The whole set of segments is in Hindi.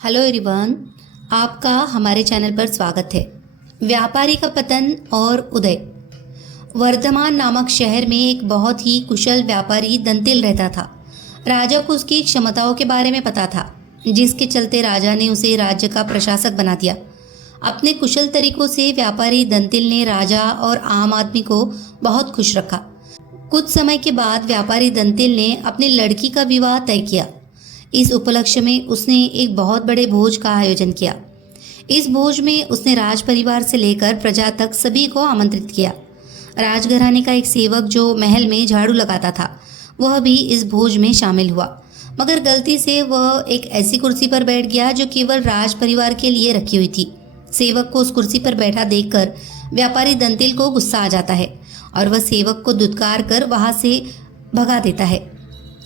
हेलो एवरीवन, आपका हमारे चैनल पर स्वागत है। व्यापारी का पतन और उदय। वर्धमान नामक शहर में एक बहुत ही कुशल व्यापारी दंतिल रहता था। राजा को उसकी क्षमताओं के बारे में पता था, जिसके चलते राजा ने उसे राज्य का प्रशासक बना दिया। अपने कुशल तरीकों से व्यापारी दंतिल ने राजा और आम आदमी को बहुत खुश रखा। कुछ समय के बाद व्यापारी दंतिल ने अपनी लड़की का विवाह तय किया। इस उपलक्ष्य में उसने एक बहुत बड़े भोज का आयोजन किया। इस भोज में उसने राज परिवार से लेकर प्रजा तक सभी को आमंत्रित किया। राजघराने का एक सेवक जो महल में झाड़ू लगाता था, वह भी इस भोज में शामिल हुआ, मगर गलती से वह एक ऐसी कुर्सी पर बैठ गया जो केवल राज परिवार के लिए रखी हुई थी। सेवक को उस कुर्सी पर बैठा देखकर व्यापारी दंतिल को गुस्सा आ जाता है और वह सेवक को धुतकार कर वहां से भगा देता है।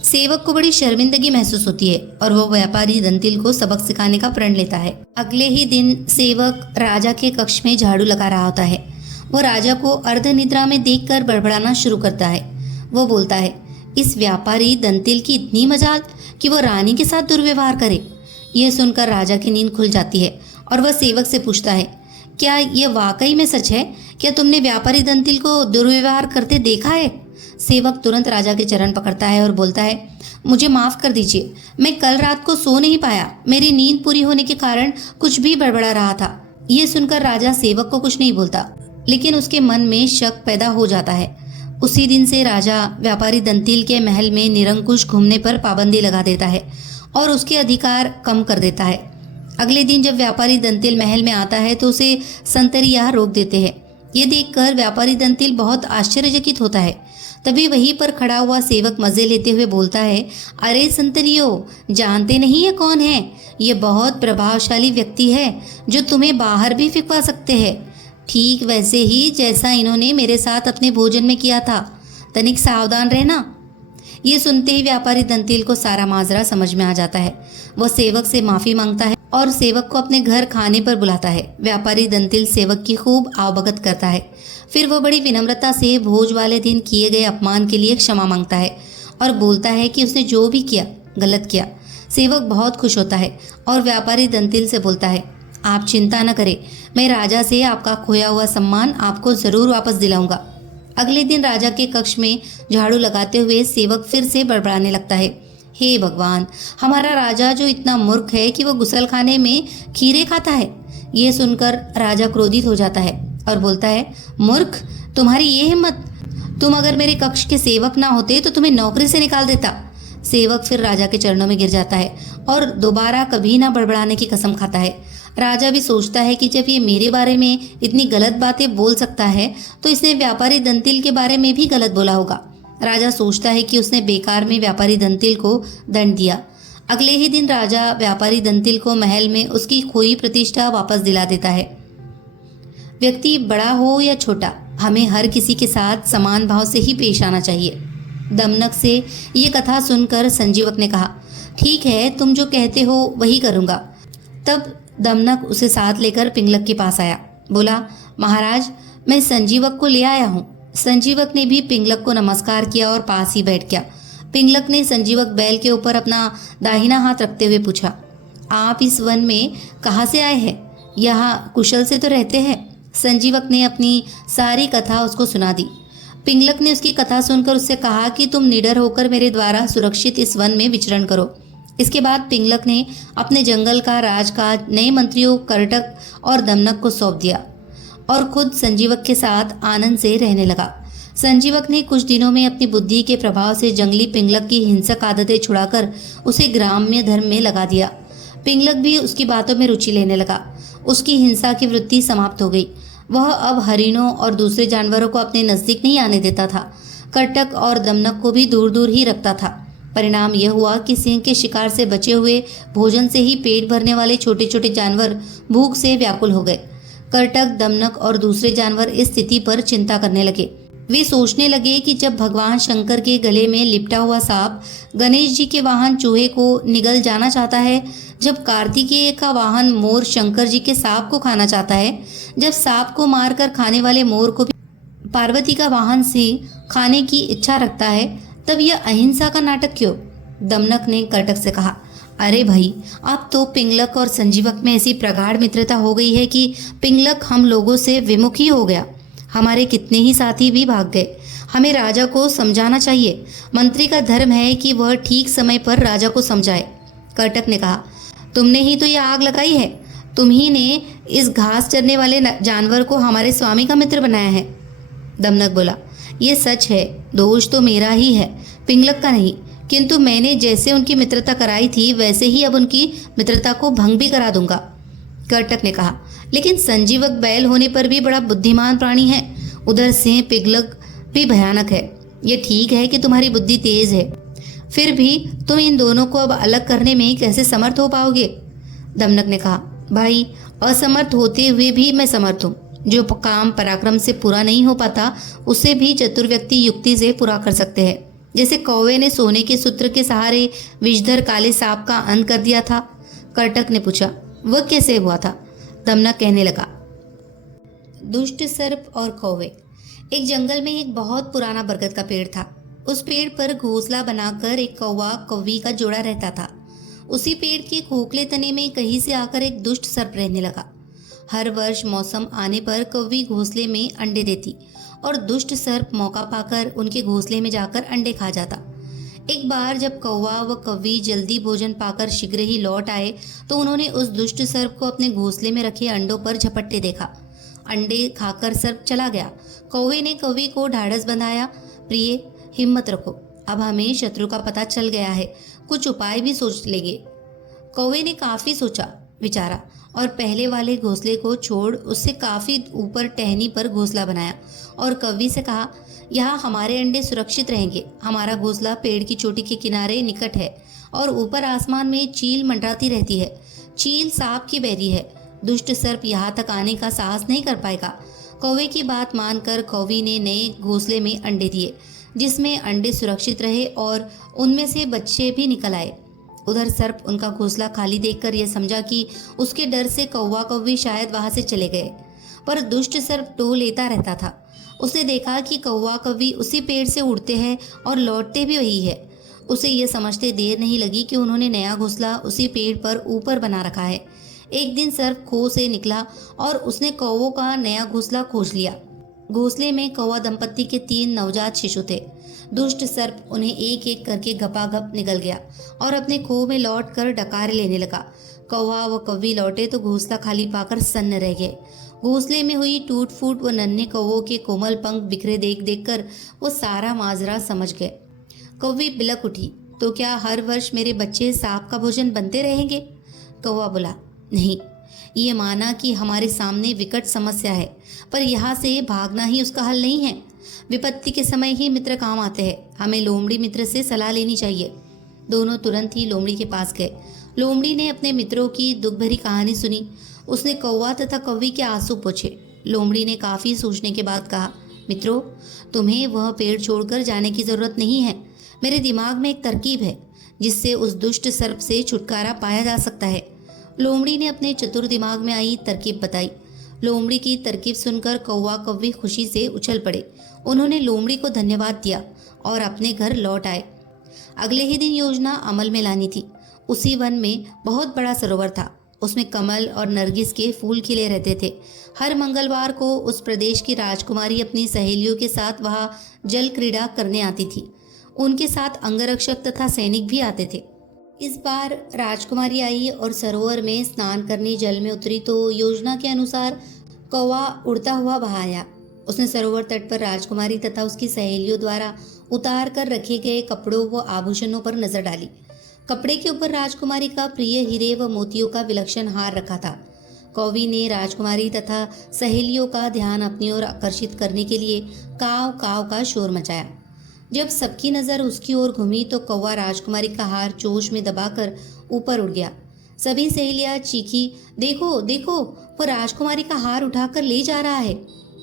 सेवक को बड़ी शर्मिंदगी महसूस होती है और वो व्यापारी दंतिल को सबक सिखाने का प्रण लेता है। अगले ही दिन सेवक राजा के कक्ष में झाड़ू लगा रहा होता है। वो राजा को अर्ध निद्रा में देखकर बड़बड़ाना शुरू करता है। वो बोलता है, इस व्यापारी दंतिल की इतनी मजाल कि वो रानी के साथ दुर्व्यवहार करे। यह सुनकर राजा की नींद खुल जाती है और वह सेवक से पूछता है, क्या यह वाकई में सच है? क्या तुमने व्यापारी दंतिल को दुर्व्यवहार करते देखा है? सेवक तुरंत राजा के चरण पकड़ता है और बोलता है, मुझे माफ कर दीजिए, मैं कल रात को सो नहीं पाया। मेरी नींद पूरी होने के कारण कुछ भी बड़बड़ा रहा था। यह सुनकर राजा सेवक को कुछ नहीं बोलता, लेकिन उसके मन में शक पैदा हो जाता है। उसी दिन से राजा व्यापारी दंतिल के महल में निरंकुश घूमने पर पाबंदी लगा देता है और उसके अधिकार कम कर देता है। अगले दिन जब व्यापारी दंतिल महल में आता है तो उसे संतरिया रोक देते हैं। ये देखकर व्यापारी दंतिल बहुत आश्चर्यचकित होता है। तभी वहीं पर खड़ा हुआ सेवक मजे लेते हुए बोलता है, अरे संतरियो, जानते नहीं ये कौन है? ये बहुत प्रभावशाली व्यक्ति है जो तुम्हें बाहर भी फिकवा सकते हैं, ठीक वैसे ही जैसा इन्होंने मेरे साथ अपने भोजन में किया था। तनिक सावधान रहना। ये सुनते ही व्यापारी दंतिल को सारा माजरा समझ में आ जाता है। वह सेवक से माफी मांगता है और सेवक को अपने घर खाने पर बुलाता है। व्यापारी दंतिल सेवक की खूब आवभगत करता है। फिर वह बड़ी विनम्रता से भोज वाले दिन किए गए अपमान के लिए क्षमा मांगता है और बोलता है कि उसने जो भी किया गलत किया। सेवक बहुत खुश होता है और व्यापारी दंतिल से बोलता है, आप चिंता न करें, मैं राजा से आपका खोया हुआ सम्मान आपको जरूर वापस दिलाऊंगा। अगले दिन राजा के कक्ष में झाड़ू लगाते हुए सेवक फिर से बड़बड़ाने लगता है, हे भगवान, हमारा राजा जो इतना मूर्ख है कि वो गुसलखाने में खीरे खाता है। ये सुनकर राजा क्रोधित हो जाता है और बोलता है, मूर्ख, तुम्हारी ये हिम्मत! तुम अगर मेरे कक्ष के सेवक ना होते तो तुम्हें नौकरी से निकाल देता। सेवक फिर राजा के चरणों में गिर जाता है और दोबारा कभी ना बड़बड़ाने की कसम खाता है। राजा भी सोचता है कि जब ये मेरे बारे में इतनी गलत बातें बोल सकता है तो इसने व्यापारी दंतिल के बारे में भी गलत बोला होगा। राजा सोचता है कि उसने बेकार में व्यापारी दंतिल को दंड दिया। अगले ही दिन राजा व्यापारी दंतिल को महल में उसकी खोई प्रतिष्ठा वापस दिला देता है। व्यक्ति बड़ा हो या छोटा, हमें हर किसी के साथ समान भाव से ही पेश आना चाहिए। दमनक से ये कथा सुनकर संजीवक ने कहा, ठीक है, तुम जो कहते हो वही करूँगा। तब दमनक उसे साथ लेकर पिंगलक के पास आया। बोला, महाराज, मैं संजीवक को ले आया हूँ। संजीवक ने भी पिंगलक को नमस्कार किया और पास ही बैठ गया। पिंगलक ने संजीवक बैल के ऊपर अपना दाहिना हाथ रखते हुए पूछा, आप इस वन में कहाँ से आए हैं? यहाँ कुशल से तो रहते हैं? संजीवक ने अपनी सारी कथा उसको सुना दी। पिंगलक ने उसकी कथा सुनकर उससे कहा कि तुम निडर होकर मेरे द्वारा सुरक्षित इस वन में विचरण करो। इसके बाद पिंगलक ने अपने जंगल का राजकाज नए मंत्रियों करटक और दमनक को सौंप दिया और खुद संजीवक के साथ आनंद से रहने लगा। संजीवक ने कुछ दिनों में अपनी बुद्धि के प्रभाव से जंगली पिंगलक की हिंसक आदतें छुड़ाकर उसे ग्राम्य धर्म में लगा दिया। पिंगलक भी उसकी बातों में रुचि लेने लगा। उसकी हिंसा की वृत्ति समाप्त हो गई। वह अब हरिणों और दूसरे जानवरों को अपने नजदीक नहीं आने देता था। करटक और दमनक को भी दूर दूर ही रखता था। परिणाम यह हुआ कि सिंह के शिकार से बचे हुए भोजन से ही पेट भरने वाले छोटे छोटे जानवर भूख से व्याकुल हो गए। करटक, दमनक और दूसरे जानवर इस स्थिति पर चिंता करने लगे। वे सोचने लगे कि जब भगवान शंकर के गले में लिपटा हुआ सांप गणेश जी के वाहन चूहे को निगल जाना चाहता है, जब कार्तिकेय का वाहन मोर शंकर जी के सांप को खाना चाहता है, जब सांप को मारकर खाने वाले मोर को भी पार्वती का वाहन सिंह खाने की इच्छा रखता है, तब यह अहिंसा का नाटक क्यों? दमनक ने करटक से कहा, अरे भाई, अब तो पिंगलक और संजीवक में ऐसी प्रगाढ़ मित्रता हो गई है कि पिंगलक हम लोगों से विमुख ही हो गया। हमारे कितने ही साथी भी भाग गए। हमें राजा को समझाना चाहिए। मंत्री का धर्म है कि वह ठीक समय पर राजा को समझाए। कर्टक ने कहा, तुमने ही तो यह आग लगाई है। तुम ही ने इस घास चरने वाले जानवर को हमारे स्वामी का मित्र बनाया है। दमनक बोला, ये सच है, दोष तो मेरा ही है, पिंगलक का नहीं। किंतु मैंने जैसे उनकी मित्रता कराई थी वैसे ही अब उनकी मित्रता को भंग भी करा दूंगा। कर्टक ने कहा, लेकिन संजीवक बैल होने पर भी बड़ा बुद्धिमान प्राणी है। उधर सिंह पिंगलक भी भयानक है। ये ठीक है कि तुम्हारी बुद्धि तेज है, फिर भी तुम इन दोनों को अब अलग करने में कैसे समर्थ हो पाओगे? दमनक ने कहा, भाई, असमर्थ होते हुए भी मैं समर्थ हूँ। जो काम पराक्रम से पूरा नहीं हो पाता उसे भी चतुर व्यक्ति युक्ति से पूरा कर सकते हैं। जैसे कौवे ने सोने के सूत्र के सहारे विषधर काले सांप का अंत कर दिया था। कर्टक ने पूछा, वह कैसे हुआ था? दमनक कहने लगा, दुष्ट सर्प और कौवे। एक जंगल में एक बहुत पुराना बरगद का पेड़ था। उस पेड़ पर घोंसला बनाकर एक कौवा कौवी का जोड़ा रहता था। उसी पेड़ के खोखले तने में कहीं से आकर एक दुष्ट सर्प रहने लगा। हर वर्ष मौसम आने पर कौवी घोंसले में अंडे देती और दुष्ट सर्प मौका पाकर उनके घोंसले में जाकर अंडे खा जाता। एक बार जब कौवा व कौवी जल्दी भोजन पाकर शीघ्र ही लौट आए तो उन्होंने उस दुष्ट सर्प को अपने घोंसले में रखे अंडों पर झपटते देखा। अंडे खाकर सर्प चला गया। कौवे ने कौवी को ढाढ़स बंधाया, प्रिय, हिम्मत रखो, अब हमें शत्रु का पता चल गया है, कुछ उपाय भी सोच लेंगे। कौवे ने काफी सोचा विचारा और पहले वाले घोंसले को छोड़ उससे काफी ऊपर टहनी पर घोंसला बनाया और कौवी से कहा, यहाँ हमारे अंडे सुरक्षित रहेंगे। हमारा घोंसला पेड़ की चोटी के किनारे निकट है और ऊपर आसमान में चील मंडराती रहती है। चील सांप की बैरी है। दुष्ट सर्प यहाँ तक आने का साहस नहीं कर पाएगा। कौवे की बात मानकर कौवी ने नए घोंसले में अंडे दिए, जिसमें अंडे सुरक्षित रहे और उनमें से बच्चे भी निकल आए। उधर सर्प उनका घोंसला खाली देखकर यह समझा कि उसके डर से कौवा कौवी शायद वहां से चले गए, पर दुष्ट सर्प टोह लेता रहता था। उसने देखा कि कौवा कौवी उसी पेड़ से उड़ते हैं और लौटते भी वही है। उसे यह समझते देर नहीं लगी कि उन्होंने नया घोंसला उसी पेड़ पर ऊपर बना रखा है। एक दिन सर्प खो से निकला और उसने कौवों का नया घोंसला खोज लिया। घोंसले में कौवा दंपत्ति के 3 नवजात शिशु थे। दुष्ट सर्प उन्हें एक एक करके घपाघप निगल गया और अपने खो में लौटकर डकारे लेने लगा। कौवा व कौवी लौटे तो घोंसला खाली पाकर सन्न रह गए। घोंसले में हुई टूट फूट व नन्हे कौवों के कोमल पंख बिखरे देख देखकर वो सारा माजरा समझ गए। कौवी बिलक उठी, तो क्या हर वर्ष मेरे बच्चे सांप का भोजन बनते रहेंगे? कौवा बोला, नहीं, ये माना कि हमारे सामने विकट समस्या है, पर यहाँ से भागना ही उसका हल नहीं है। विपत्ति के समय ही मित्र काम आते हैं। हमें लोमड़ी मित्र से सलाह लेनी चाहिए। दोनों तुरंत ही लोमड़ी के पास गए। लोमड़ी ने अपने मित्रों की दुख भरी कहानी सुनी। उसने कौवा तथा कौवी के आंसू पोंछे। लोमड़ी ने काफी सोचने के बाद कहा, मित्रों, तुम्हें वह पेड़ छोड़कर जाने की जरूरत नहीं है। मेरे दिमाग में एक तरकीब है जिससे उस दुष्ट सर्प से छुटकारा पाया जा सकता है। लोमड़ी ने अपने चतुर दिमाग में आई तरकीब बताई। लोमड़ी की तरकीब सुनकर कौवा कौवी खुशी से उछल पड़े। उन्होंने लोमड़ी को धन्यवाद दिया और अपने घर लौट आए। अगले ही दिन योजना अमल में लानी थी। उसी वन में बहुत बड़ा सरोवर था। उसमें कमल और नरगिस के फूल खिले रहते थे। हर मंगलवार को उस प्रदेश की राजकुमारी अपनी सहेलियों के साथ वहां जल क्रीड़ा करने आती थी। उनके साथ अंगरक्षक तथा सैनिक भी आते थे। इस बार राजकुमारी आई और सरोवर में स्नान करने जल में उतरी तो योजना के अनुसार कौवा उड़ता हुआ वहां आया। उसने सरोवर तट पर राजकुमारी तथा उसकी सहेलियों द्वारा उतार कर रखे गए कपड़ों व आभूषणों पर नजर डाली। कपड़े के ऊपर राजकुमारी का प्रिय हीरे व मोतियों का विलक्षण हार रखा था। कौवी ने राजकुमारी तथा सहेलियों का ध्यान अपनी ओर आकर्षित करने के लिए काव काव का शोर मचाया। जब सबकी नज़र उसकी ओर घूमी तो कौवा राजकुमारी का हार चोंच में दबाकर ऊपर उड़ गया। सभी सहेलियां चीखी, देखो देखो, वो राजकुमारी का हार उठाकर ले जा रहा है।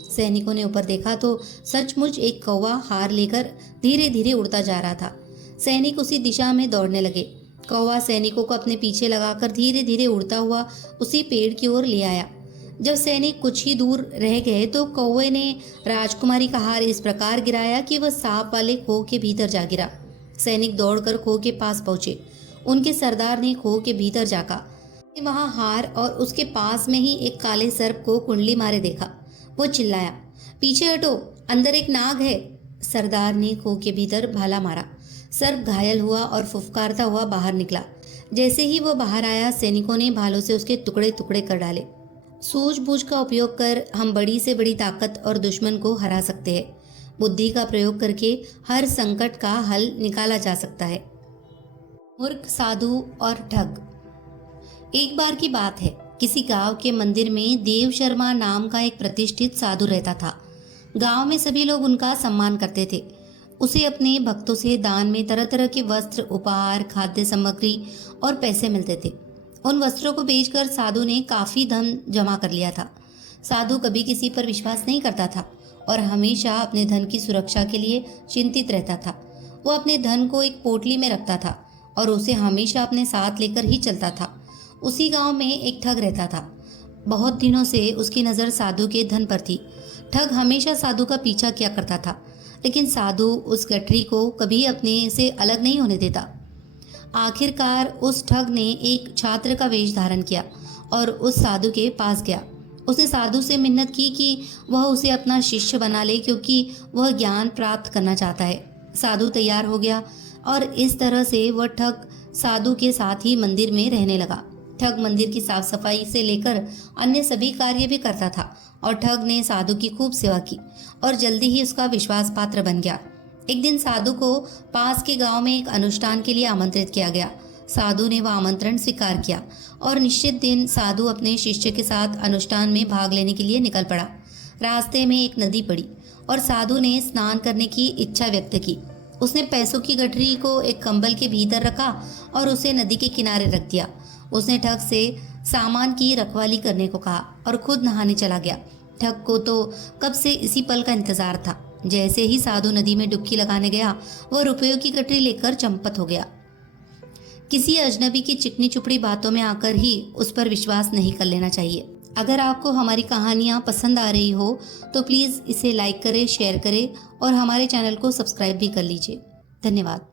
सैनिकों ने ऊपर देखा तो सचमुच एक कौवा हार लेकर धीरे धीरे उड़ता जा रहा था। सैनिक उसी दिशा में दौड़ने लगे। कौवा सैनिकों को अपने पीछे लगाकर धीरे धीरे उड़ता हुआ उसी पेड़ की ओर ले आया। जब सैनिक कुछ ही दूर रह गए तो कौवे ने राजकुमारी का हार इस प्रकार गिराया कि वह सांप वाले खो के भीतर जा गिरा। सैनिक दौड़कर खो के पास पहुंचे। उनके सरदार ने खो के भीतर जाका वहां हार और उसके पास में ही एक काले सर्प को कुंडली मारे देखा। वो चिल्लाया, पीछे हटो, अंदर एक नाग है। सरदार ने खो के भीतर भाला मारा। सर्प घायल हुआ और फुफकारता हुआ बाहर निकला। जैसे ही वो बाहर आया, सैनिकों ने भालों से उसके टुकड़े टुकड़े कर डाले। सूझबूझ का उपयोग कर हम बड़ी से बड़ी ताकत और दुश्मन को हरा सकते हैं। बुद्धि का प्रयोग करके हर संकट का हल निकाला जा सकता है। मूर्ख, साधु और ठग। एक बार की बात है, किसी गांव के मंदिर में देव शर्मा नाम का एक प्रतिष्ठित साधु रहता था। गांव में सभी लोग उनका सम्मान करते थे। उसे अपने भक्तों से दान में तरह तरह के वस्त्र, उपहार, खाद्य सामग्री और पैसे मिलते थे। उन वस्त्रों को बेचकर साधु ने काफी धन जमा कर लिया था। साधु कभी किसी पर विश्वास नहीं करता था और हमेशा अपने धन की सुरक्षा के लिए चिंतित रहता था। वो अपने धन को एक पोटली में रखता था और उसे हमेशा अपने साथ लेकर ही चलता था। उसी गांव में एक ठग रहता था। बहुत दिनों से उसकी नज़र साधु के धन पर थी। ठग हमेशा साधु का पीछा किया करता था, लेकिन साधु उस गठरी को कभी अपने से अलग नहीं होने देता। आखिरकार उस ठग ने एक छात्र का वेश धारण किया और उस साधु के पास गया। उसने साधु से मिन्नत की कि वह उसे अपना शिष्य बना ले, क्योंकि वह ज्ञान प्राप्त करना चाहता है। साधु तैयार हो गया और इस तरह से वह ठग साधु के साथ ही मंदिर में रहने लगा। ठग मंदिर की साफ सफाई से लेकर अन्य सभी कार्य भी करता था और ठग ने साधु की खूब सेवा की और जल्दी ही उसका विश्वास पात्र बन गया। एक दिन साधु को पास के गांव में एक अनुष्ठान के लिए आमंत्रित किया गया। साधु ने वह आमंत्रण स्वीकार किया और निश्चित दिन साधु अपने शिष्य के साथ अनुष्ठान में भाग लेने के लिए निकल पड़ा। रास्ते में एक नदी पड़ी और साधु ने स्नान करने की इच्छा व्यक्त की। उसने पैसों की गठरी को एक कंबल के भीतर रखा और उसे नदी के किनारे रख दिया। उसने ठग से सामान की रखवाली करने को कहा और खुद नहाने चला गया। ठग को तो कब से इसी पल का इंतजार था। जैसे ही साधु नदी में डुबकी लगाने गया, वह रुपयों की गठरी लेकर चंपत हो गया। किसी अजनबी की चिकनी चुपड़ी बातों में आकर ही उस पर विश्वास नहीं कर लेना चाहिए। अगर आपको हमारी कहानियाँ पसंद आ रही हो तो प्लीज़ इसे लाइक करें, शेयर करें और हमारे चैनल को सब्सक्राइब भी कर लीजिए। धन्यवाद।